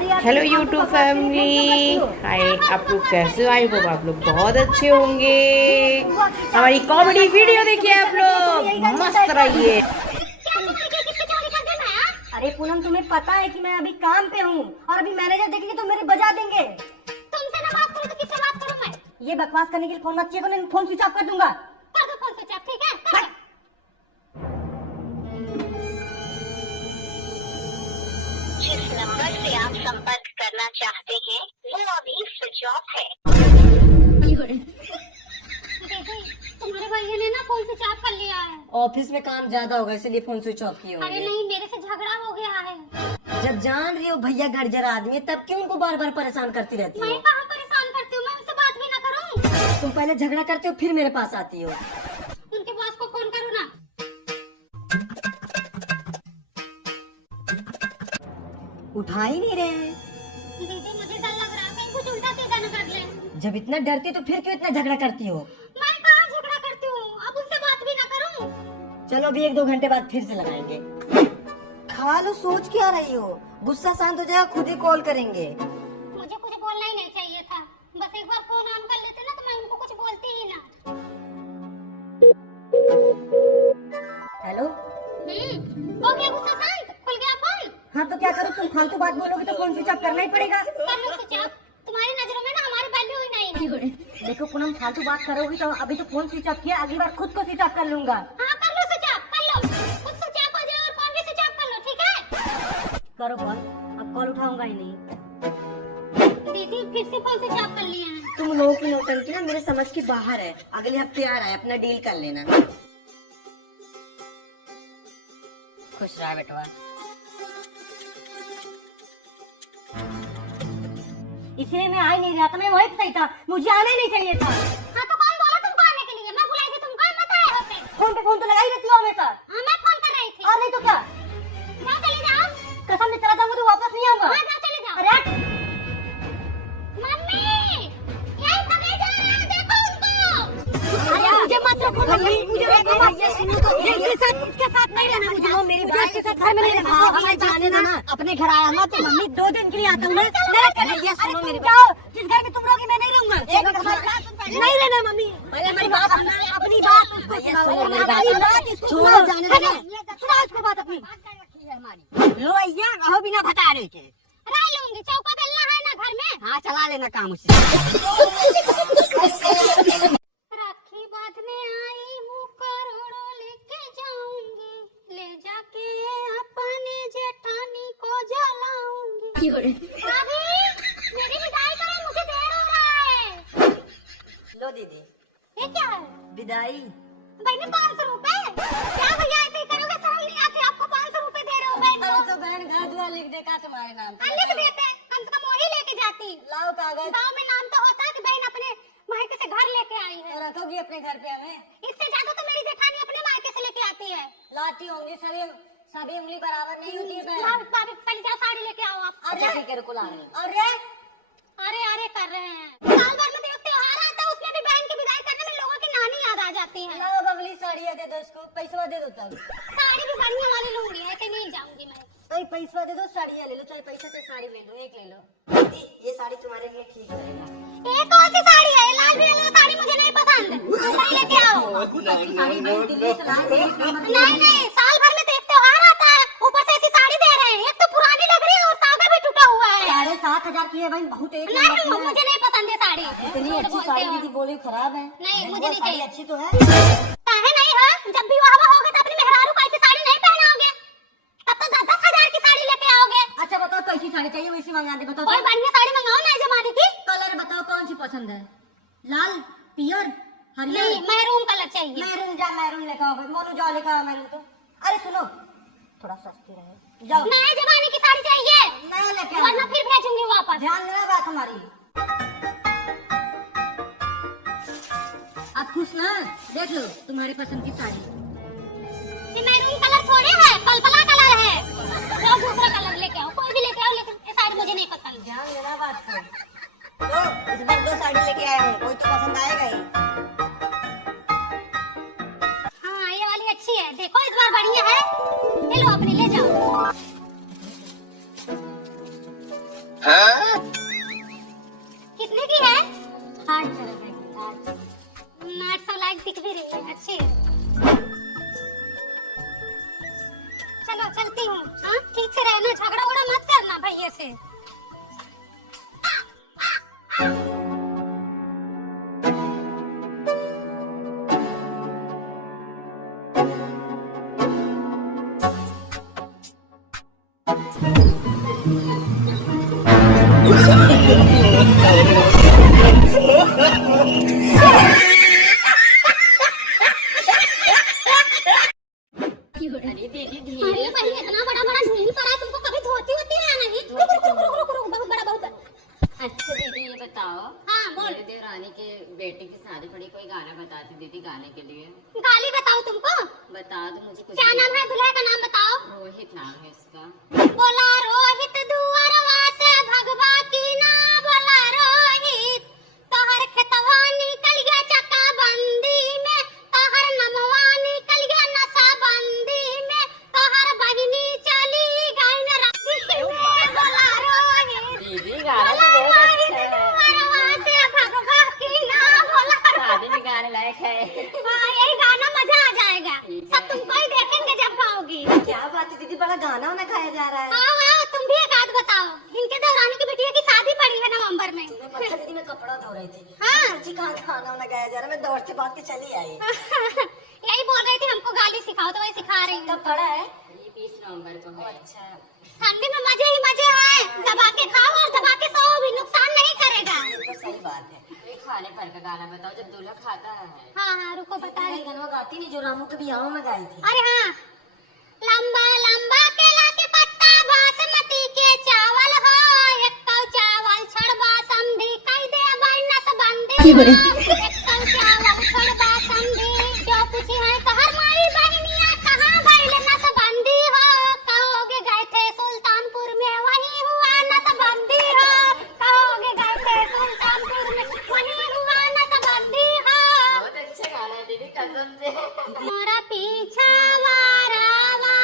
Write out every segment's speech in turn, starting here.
Hello YouTube family, हाय। आप लोग कैसे हो? आई होप आप लोग बहुत अच्छे होंगे। हमारी कॉमेडी वीडियो देखिए आप लोग, मस्त रहिए। अरे पूनम, तुम्हें पता है कि मैं अभी काम पे हूँ और अभी मैनेजर देखेंगे तो मेरे बजा देंगे। तुमसे ना बात करूँ तो किससे बात करूँ मैं? ये बकवास करने के लिए फोन मत किया करो, नहीं फोन स्विच ऑफ कर दूंगा। कर दो फोन स्विच ऑफ, ठीक है? कर दो। जिस नंबर से आप संपर्क करना चाहते हैं वो अभी स्विच ऑफ है। देखो, तुम्हारे भैया ने ना फोन स्विच ऑफ कर लिया है। ऑफिस में काम ज्यादा होगा इसलिए फोन स्विच ऑफ किए अरे होंगे। नहीं, मेरे से झगड़ा हो गया है। जब जान रही हो भैया गर्जर आदमी है, तब क्यों उनको बार बार परेशान करती रहती मैं हो? कहाँ परेशान करती हूँ? मैं उनसे बात भी ना करूँ। तुम पहले झगड़ा करते हो फिर मेरे पास आती हो। उनके बॉस को फोन करो ना। उठा ही नहीं रहे। दीदी, मुझे डर लग रहा है कहीं कुछ उल्टा सीधा न कर ले। जब इतना डरती तो फिर क्यों इतना झगड़ा करती हो? मैं कहाँ झगड़ा करती हूँ? अब उनसे बात भी ना करूँ। चलो अभी 1-2 घंटे बाद फिर से लगाएंगे। खा लो, सोच क्या रही हो? गुस्सा शांत हो जाएगा, खुद ही कॉल करेंगे। मुझे कुछ बोलना ही नहीं चाहिए था। बस एक बार फोन ऑन कर लेते ना तो मैं उनको कुछ बोलती ही ना। हेलो। हो गया गुस्सा शांत? खुल गया फोन? हाँ तो क्या करूँ? तुम फालतू बात बोलोगे तो फोन स्विच ऑफ करना ही पड़ेगा। कर लो स्विच ऑफ। तुम्हारी नजरों में ना हमारी वैल्यू ही नहीं है। देखो पूनम, फालतू बात करोगी तो अभी तो फोन स्विच ऑफ किया, अगली बार खुद को स्विच ऑफ कर लूंगा। हाँ, कर लो स्विच ऑफ, कर लो। खुद स्विच ऑफ हो जाए और फोन भी स्विच ऑफ कर लो, ठीक है? करो कॉल, अब कॉल उठाऊंगा ही नहीं। दीदी, फिर से फोन स्विच ऑफ कर लिया है। तुम लोगों की नौटंकी ना मेरे समझ की बाहर है। अगले हफ्ते आ रहा है, अपना डील कर लेना। खुश रहा बेटवा। इसलिए मैं आ ही नहीं रहा था, मैं वहीं पे सही था, मुझे आना ही नहीं चाहिए था। हाँ तो कौन बोला तुमको आने के लिए? मैं बुलाई थी तुमको, मत आए हो फिर। फोन पे फोन तो लगा ही रहती हो हमेशा। हाँ, मैं फोन कर रही थी। और नहीं तो क्या? जाओ, चले जाओ। कसम से चला जाऊंगा तो वापस नहीं आऊंगा। हाँ, जाओ, चले जाओ। अरे मम्मी, यही पकड़ जाओ, देखो उनको। मुझे मत रखो मम्मी, मुझे रखो मत। इसके साथ नहीं रहना मुझे। वो मेरी बात के साथ घर में नहीं रहना। हाँ, जाने ना, अपने घर आया ना तो मम्मी 2 दिन के लिए आता हूँ मैं। भैया सुनो मेरी बात, जिस घर में तुम रहोगी मैं नहीं रहूंगा। नहीं रहना मम्मी, मेरी बात अपनी बात उसको सुनाओ। छोड़ो, जाने दो, सुनाओ उसको बात अपनी। लो भैया, रहो बिना बता रहे थे। रह लूंगी, चौका बेलना है ना घर में। हाँ, चला लेना काम उससे। राखी बांधने आई हूँ, करोड़ों लेके जाऊंगी, ले जाके अपने जेठानी को जलाऊंगी। भाभी, मेरी विदाई करो, मुझे देर हो रहा है। लो दीदी, ये क्या है? विदाई। बहन, 500 रुपए? क्या भैया ऐसे ही करोगे? शर्म नहीं आती आपको? 500 रुपए दे रहे हो बहन को? अरे तो बहन घर द्वार लिख देगा तुम्हारे नाम पे। लिख देते, कम से कम वही लेके जाती। लाओ कागज। गाँव में नाम तो होता है कि बहन अपने मायके से घर लेके आई है। और रखोगी अपने घर पे हमें? इससे ज्यादा तो मेरी जेठानी अपने मायके से लेके आती है। लाती होंगी, सभी उंगली बराबर नहीं होती है बहन। जाओ, भाभी, पहले जाओ साड़ी लेके आओ आप। अच्छा ठीक है, रुको ला रही हूँ। अरे अरे अरे कर रहे हैं। साल भर में त्योहार आता है, उसमें भी बहन की विदाई करने में लोगों की नानी याद आ जाती है। लाओ बबली, साड़ियाँ दे दो इसको, पैसा दे दो तब। साड़ी भी बढ़िया वाली लूंगी, ऐसे नहीं जाऊंगी मैं। भाई पैसा दे दो, साड़ियाँ ले लो, चाहे पैसा चाहे साड़ी ले लो, एक ले लो। ये साड़ी तुम्हारे लिए ठीक रहेगा। ये कौन सी साड़ी है? लाल भी वाली साड़ी मुझे नहीं पसंद। नहीं लेके आओ। साड़ी मैं दिल्ली से लाई थी। नहीं नहीं, साल भर में तो एक त्योहार आता है, ऊपर से ऐसी साड़ी दे रहे हैं। एक तो पुरानी लग रही है और तागा भी टूटा हुआ है। 7,500 की है भाई, बहुत एक नहीं, मुझे नहीं पसंद है साड़ी। इतनी अच्छी साड़ी दीदी बोली खराब है। नहीं, मुझे नहीं साड़ी चाहिए। अच्छी तो है। काहे नहीं है? जब भी वाह होगे तो अपनी मेहरारू को ऐसी साड़ी नहीं पहनाओगे, तब तो 10,000 की साड़ी लेके आओगे। अच्छा बताओ, कैसी साड़ी चाहिए वैसी मंगा दे। बताओ कोई बढ़िया साड़ी मंगाओ ना जमाने की। कलर बताओ, कौन सी पसंद है? लाल, पियर, हरियर? नहीं, मैरून कलर चाहिए। मैरून? जा मैरून लेकर आओ भाई, मोनू जाओ लेकर आओ मैरून। तो अरे सुनो, थोड़ा सस्ती रहे, जाओ। नए जमाने की साड़ी चाहिए, नया लेके आओ, वरना फिर भेजूंगी वापस। ध्यान देना बात हमारी। आप खुश ना? देख लो तुम्हारी पसंद की साड़ी। ये मैरून कलर थोड़े है, पलपला कलर है। जाओ दूसरा कलर लेके आओ, कोई भी लेके आओ, लेकिन ये साड़ी मुझे नहीं पसंद। ध्यान देना बात को। तो इस बार 2 साड़ी लेके आए हूँ, कोई तो पसंद आएगा ही। हाँ, ये वाली अच्छी है, देखो इस बार बढ़िया है। ले लो अपनी, ले जाओ। कितने की है? 800 रुपए की। 800 लाइक दिख भी रही है, अच्छी है। चलो चलती हूँ। हाँ ठीक से रहना, झगड़ा उगड़ा मत करना भैया से। अरे दीदी धीरे। अरे भाई इतना बड़ा बड़ा झील पड़ा है, तुमको कभी धोती होती है नहीं? रुक रुक रुक रुक रुक, बहुत बड़ा बहुत बड़ा। अच्छा दीदी ये बताओ, हाँ बोल। मेरे देवरानी के बेटे की शादी पड़ी, कोई गाना बताती दीदी गाने के लिए। गाली बताओ तुमको? बता दो मुझे कुछ। क्या नाम है दूल्हे का, नाम बताओ। रोहित नाम है इसका। बोला रोहित दुआरवा से भगवा की ना, बोला रोहित तोहर खेतवा निकल गया चक्का बंदी में, तोहर नमवा निकल गया नशा बंदी में, तोहर बहिनी चली गई न रस्सी में। बोला रोहित दीदी गाना तो बहुत अच्छा है। दुआरवा से भगवा की ना, बोला शादी में गाने लायक है। हाँ यही गाना मजा आ जाएगा, सब तुमको ही देखेंगे जब गाओगी। क्या बात है दीदी, बड़ा गाना वाना खाया जा रहा है। हाँ हाँ तुम भी एक आध बताओ। इनके देवरानी की बिटिया की शादी पड़ी है नवंबर में। अच्छा दीदी मैं कपड़ा धो रही थी। हाँ जी कहाँ गाना वाना गाया जा रहा है, मैं दौड़ से भाग के चली आई। यही बोल रही थी हमको गाली सिखाओ, तो वही सिखा रही हूँ। कब पड़ा है? ये 20 नवंबर को है। अच्छा ठंडी में मजे ही मजे हैं, दबा के खाओ और दबा के सो, भी नुकसान नहीं करेगा। तो सही बात है। कोई खाने पर का गाना बताओ जब दूल्हा खाता है। हाँ हाँ रुको बता रही। गाना गाती नहीं जो रामू के बियाहों में गाई थी। अरे हाँ, लंबा लंबा केला के पत्ता बासमती के चावल हो, एक कौ चावल छड़बा समधी कई दे भाई नसबंदी हो। एक कौ चावल छड़बा समधी जो पूछी है कहर माई बहनिया कहाँ भइल नसबंदी हो, कहोगे गए थे सुल्तानपुर में वहीं हुआ नसबंदी हो, कहोगे गए थे सुल्तानपुर में वहीं हुआ नसबंदी हो। बहुत अच्छा गाना है दीदी कसम से। मोरा पीछा वारावा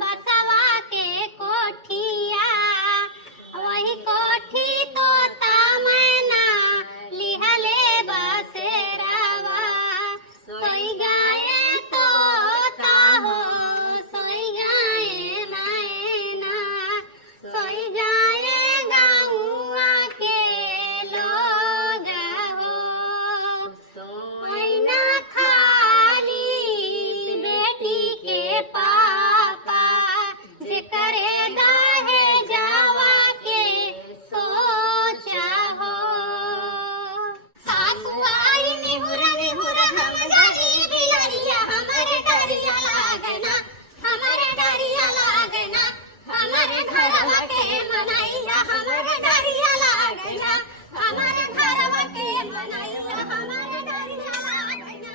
बसवा के कोठिया, वही कोठी तो मैना लिहले बसेरावा, सोई गाए तोता हो, सोई गाए मैना, सोई गाए गाँवा के लोग हो, मैना खाली बेटी के पापा जे करे दाहे जावा के सोचा हो। सासु आई निहुर निहुर हम जाई बिलरिया, हमरे डरिया लागना, हमरे डरिया लागना, हमरे घरवा के मनैया, हमरे डरिया लागना, हमरे घरवा के मनैया, हमरे डरिया लागना।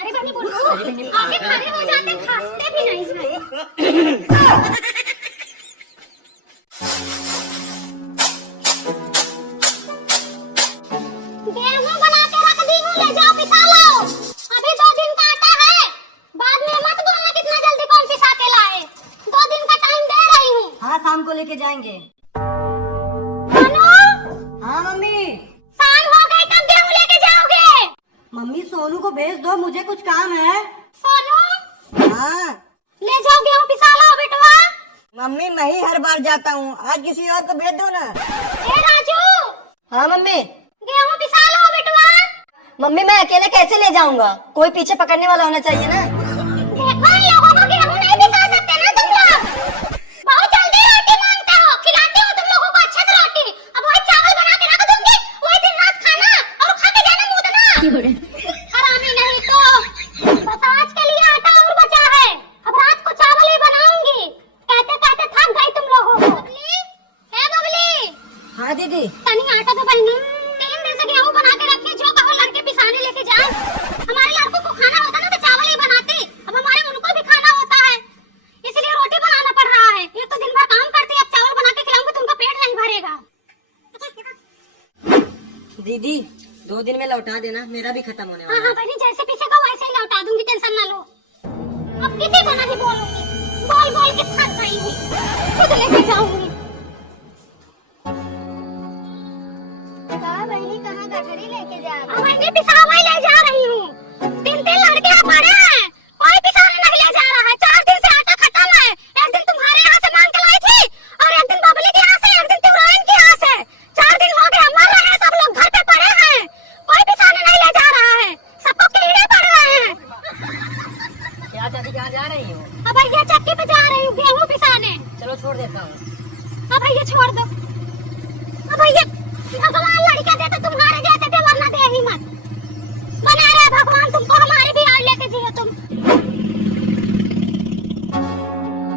अरे बनी बोलो, आगे खड़े हो जाते खांसते भी नहीं हैं। गेहूं बना के रख दी हूँ, ले जाओ पिसा लो। अभी 2 दिन का आटा है, बाद में मत बोलना कितना जल्दी कौन पिसा के लाए। 2 दिन का टाइम दे रही हूँ। हाँ शाम को लेके जाएंगे। सोनू, हाँ मम्मी। शाम हो गई तब गेहूं लेके जाओगे? मम्मी सोनू को भेज दो, मुझे कुछ काम है। सोनू हाँ ले जाओ गेहूं पिसा लो बेटवा। मम्मी मैं ही हर बार जाता हूँ, आज किसी और को भेज दो ना। ए राजू हाँ मम्मी। गेहूं पिसा लो बेटवा। मम्मी मैं अकेले कैसे ले जाऊंगा, कोई पीछे पकड़ने वाला होना चाहिए ना। देखो इन लोगों को गेहूं नहीं पिसा सकते ना तुम लोग। बहुत जल्दी रोटी मांगते हो, खिलाती हूँ तुम लोगों को अच्छे से रोटी। अब वही चावल बना के रख दूंगी, वही दिन रात खाना और खा के जाना मुदना। हरामी नहीं तो बस आज के लिए आटा और बचा है, अब रात को चावल ही बनाऊंगी। कहते कहते थक गई तुम लोगों को। बबली, ए बबली। हाँ दीदी। तनी आटा तो बहनी 3 दिन से गेहूं बना के रखी, जो कहो लड़के पिसाने लेके जाए। हमारे लड़कों को खाना होता ना तो चावल ही बनाती, अब हमारे उनको भी खाना होता है, इसलिए रोटी बनाना पड़ रहा है। एक तो दिन भर काम करती, अब चावल बना के खिलाऊंगी तुमका पेट नहीं भरेगा। दीदी 2 दिन में लौटा देना, मेरा भी खत्म होने हाँ वाला हाँ बहनी, जैसे पीछे का वैसे ही लौटा दूंगी, टेंशन ना लो। अब किसी को नहीं बोलूंगी, बोल बोल के थक गई हूँ, खुद लेके जाऊंगी। घर ही लेके जा रही हूँ। मैं पिसावा ही ले जा रही हूँ। 3-3 लड़के पड़े हैं, कोई पिसाने नहीं ले जा रहा है। 4 दिन से आटा खत्म है। एक दिन तुम्हारे यहाँ से मांग के लाई थी और एक दिन बबली के यहाँ से, एक दिन तिवराइन के यहाँ से। 4 दिन हो गए, मर रहे हैं सब लोग, घर पे पड़े हैं, कोई पिसाने नहीं ले जा रहा है, सबको कीड़े पड़ रहे हैं। क्या चाची कहाँ जा रही हो? अब भैया चक्की पे जा रही हूँ गेहूँ पिसाने। चलो छोड़ देता हूँ। अब भैया छोड़ दो। अब भैया भगवान लड़का दे तो तुम्हारे जैसे दे, वरना दे ही मत। बना रहे भगवान तुमको, हमारी भी और लेके जियो तुम।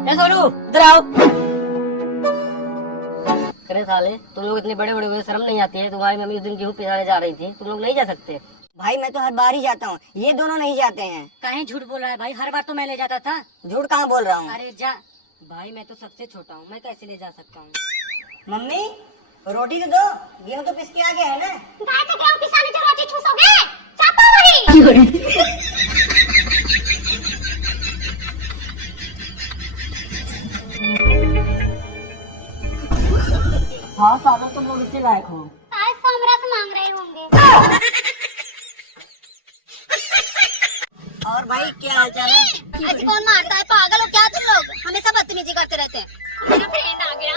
ए सोनू इधर आओ। अरे साले तुम लोग इतने बड़े बड़े हुए, शर्म नहीं आती है? तुम्हारी मम्मी उस दिन गेहूँ पिसाने जा रही थी, तुम लोग नहीं जा सकते? भाई मैं तो हर बार ही जाता हूँ, ये दोनों नहीं जाते हैं। काहे झूठ बोल रहा है भाई? हर बार तो मैं ले जाता था। झूठ कहाँ बोल रहा हूँ? अरे जा भाई, मैं तो सबसे छोटा हूँ, मैं कैसे ले जा सकता हूँ? मम्मी रोटी तो दो, गेहूँ तो पिस के आ गया है ना। गाय तो गेहूँ पिसाने जो रोटी चूसोगे, चापो वही। हाँ सालों तुम लोग इससे लायक हो। आज सोमरस मांग रहे होंगे। और भाई क्या हाल चाल है? ऐसे कौन मारता है? पागल हो क्या तुम लोग? हमेशा बदतमीजी करते रहते हैं। मेरा फ्रेंड आ गया।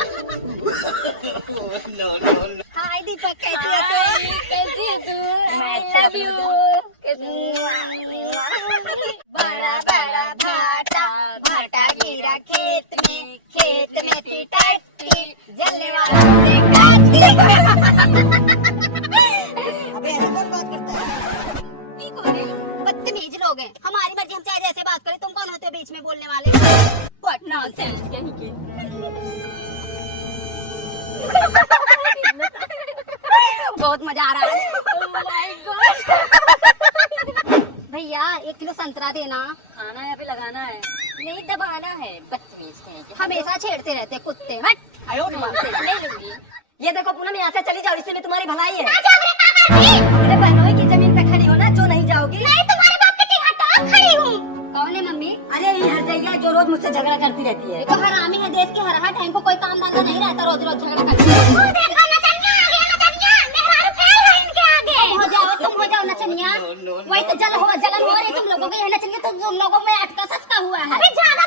हाय दीपक, कैसी है तू? कैसी है तू? I love you। बड़ा बड़ा भाटा, भाटा गिरा खेत में, खेत में थी टट्टी, जलने वाला से काटी। अबे ऐसे कौन बात करता है? बदतमीज लोग हैं। हमारी मर्जी, हम चाहे जैसे बात करें। तुम कौन होते हो बीच में बोलने वाले? What nonsense कहीं के। बहुत मजा आ रहा है। Oh my God। भैया 1 किलो संतरा देना। खाना है, अभी लगाना है। नहीं दबाना है। बदतमीज कहीं के, हमेशा छेड़ते रहते कुत्ते। हट। ले लूंगी। ये देखो पूनम, यहाँ से चली जाओ, इसी में तुम्हारी भलाई है। ना जाओ रे पापा जी। अपने बहनों की जमीन पे खड़ी हो ना, जो नहीं जाओगी। नहीं, तुम्हारे बाप के टिकट तो खड़ी हूँ। कौन है मम्मी? अरे ये हर जगह जो रोज मुझसे झगड़ा करती रहती है। ये तो हरामी है, देश के हर टाइम को कोई काम धंधा नहीं रहता, रोज रोज झगड़ा करती है। देखो नचनिया आ गया, नचनिया। मेहरारू फेल है इनके आगे। तुम हो जाओ नचनिया। वही तो जलन हो रही तुम लोगों की। ये नचनिया तो तुम लोगों में अटका ससका हुआ है। अभी ज्यादा